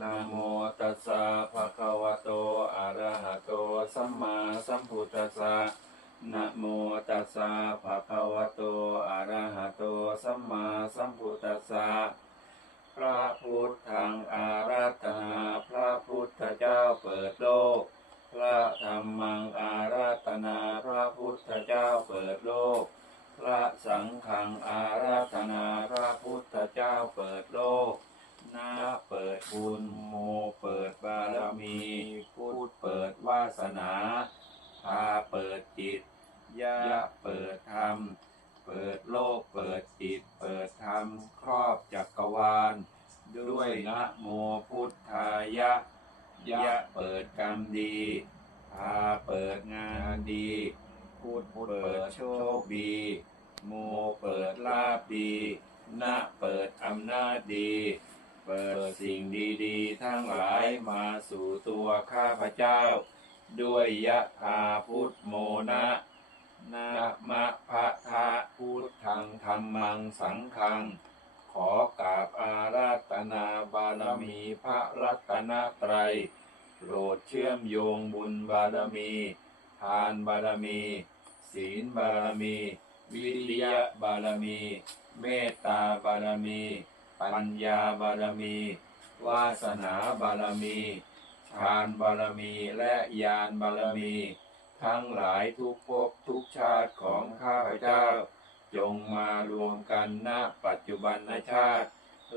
นะโมตัสสะภะคะวะโต อะระหะโต สัมมาสัมพุทธัสสะนะโมตัสสะภะคะวะโต อะระหะโต สัมมาสัมพุทธัสสะ พระพุทธังอาราธนา พระพุทธเจ้าเปิดโลก พระธรรมังอาราธนา พระพุทธเจ้าเปิดโลก พระสังฆังอาราธนา พระพุทธเจ้าเปิดโลก นาเปิดบุญโมเปิดบารมีพุทธเปิดวาสนาพาเปิดจิตยะเปิดธรรม เปิดโลกเปิดจิต เปิดธรรม ครอบจักรวาล ด้วยนะโมพุทธายะ ยะเปิดกรรมดีพาเปิดงานดีพุทธเปิดโชคดีโมเปิดลาบดีนะเปิดอำนาจดี เปิดสิ่งดีๆ ทั้งหลายมาสู่ตัวข้าพเจ้า ด้วยยะพาพุทธโมนะนะมะพะทะพุทธังธรรมังสังฆัง ขอกราบอาราธนาบารมีพระรัตนตรัยโปรดเชื่อมโยงบุญบารมี ทานบารมี ศีลบารมี วิริยะบารมี เมตตาบารมี ปัญญาบารมี วาสนาบารมีฌานบารมีและญาณบารมี ทั้งหลายทุกภพทุกชาติของข้าพเจ้า จงมารวมกันณปัจจุบันชาติ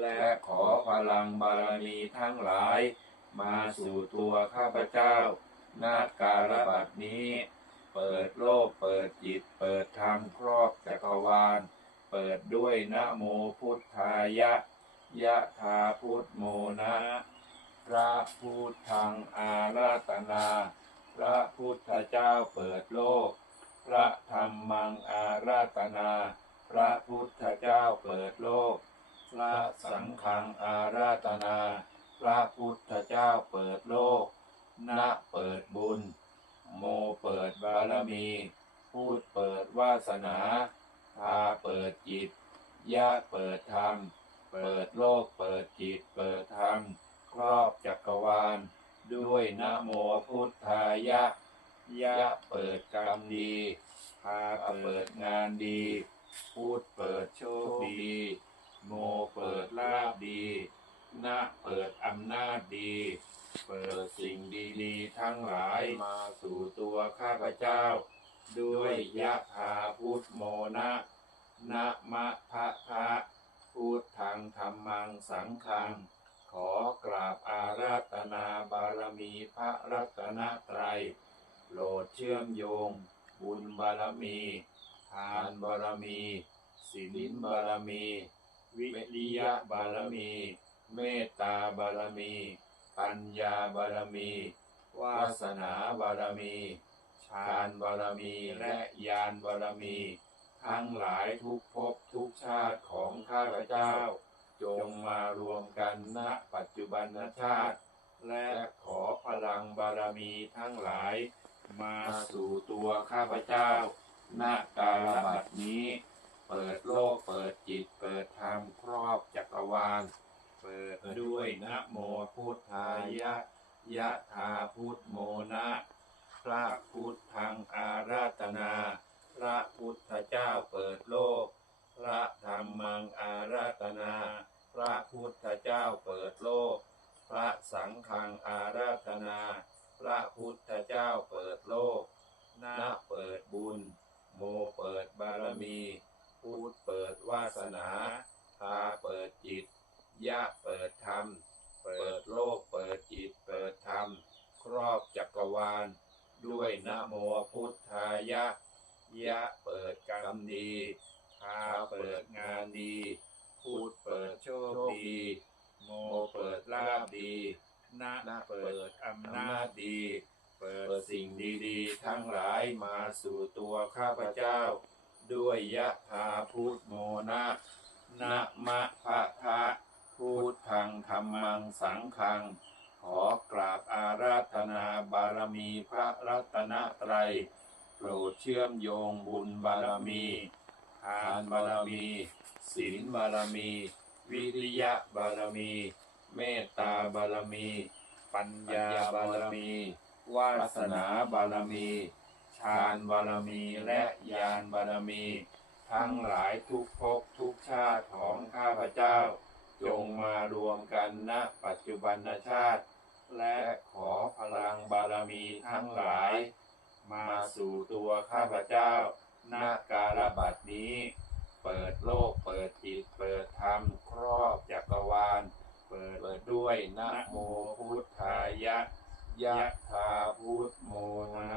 และขอพลังบารมีทั้งหลาย มาสู่ตัวข้าพเจ้านาการบัดนี้ เปิดโลกเปิดจิต เปิดธรรมครอบจักรวาล เปิดด้วยนะโมพุทธายะ ยะธาพุทธโมนะพระพุทธังอาราตนา พระพุทธเจ้าเปิดโลก พระธรรมังอาราตนา พระพุทธเจ้าเปิดโลก พระสังฆังอาราตนา พระพุทธเจ้าเปิดโลกนะเปิดบุญ โมเปิดบารมี พูดเปิดวาสนาพาเปิดจิตยะเปิดธรรม เปิดโลกเปิดจิตเปิดธรรมครอบจักรวาล ด้วยนะโมพุทธายะ ยะเปิดกรรมดีพาเปิดงานดี พูดเปิดโชคดี โมเปิดลาบดีนะเปิดอำนาจดี เปิดสิ่งดีๆ ทั้งหลายมาสู่ตัวข้าพเจ้า ด้วยยะพาพุทธโมนะนะมะพะทะ พุทธังธรรมังสังฆัง ขอกราบอาราธนาบารมีพระรัตนตรัยโปรดเชื่อมโยง บุญบารมี ทานบารมีศีลบารมี วิริยะบารมี เมตตาบารมี ปัญญาบารมี วาสนาบารมี ฌานบารมีและญาณบารมี ทั้งหลายทุกภพทุกชาติของข้าพเจ้า จงมารวมกันณปัจจุบันชาติ และขอพลังบารมีทั้งหลาย มาสู่ตัวข้าพเจ้าณกาลบัดนี้ เปิดโลกเปิดจิตเปิดธรรมครอบจักรวาล เปิดด้วยนะโมพุทธายะยะธาพุทธโมนะ พระพุทธังอาราธนา พระพุทธเจ้าเปิดโลก พระธรรมังอาราธนา พระพุทธเจ้าเปิดโลก พระสังฆังอาราธนา พระพุทธเจ้าเปิดโลกนาเปิดบุญ โมเปิดบารมีพูดเปิดวาสนา พาเปิดจิต ยะเปิดธรรม เปิดโลกเปิดจิต เปิดธรรม ครอบจักรวาล ด้วยนะโมพุทธายะ ยะเปิดกรรมดีพา เปิดงานดีพูดเปิดโชคดีโมเปิดลาบดีนะเปิดอำนาจดี เปิดสิ่งดีๆ ทั้งหลายมาสู่ตัวข้าพเจ้า ด้วยยะธาพุทโมนะนะมะพะทะพุทธังธรรมังสังฆัง ขอกราบอาราธนาบารมีพระรัตนตรัย โปรดเชื่อมโยงบุญบารมีานบารมี ศีลบารมี วิริยะบารมี เมตตาบารมี ปัญญาบาบารรมีมี วาสนาบารมี ฌานบารมีและญาณบารมี ทั้งหลายทุกภพทุกชาติของข้าพเจ้า จงมารวมกันณปัจจุบันชาติ และขอพลังบารมีทั้งหลาย มาสู่ตัวข้าพเจ้า นาการบัดนี้ เปิดโลกเปิดจิตเปิดธรรมครอบจักรวาล เปิดด้วยนะโมพุทธายะยะธาพุทโมนา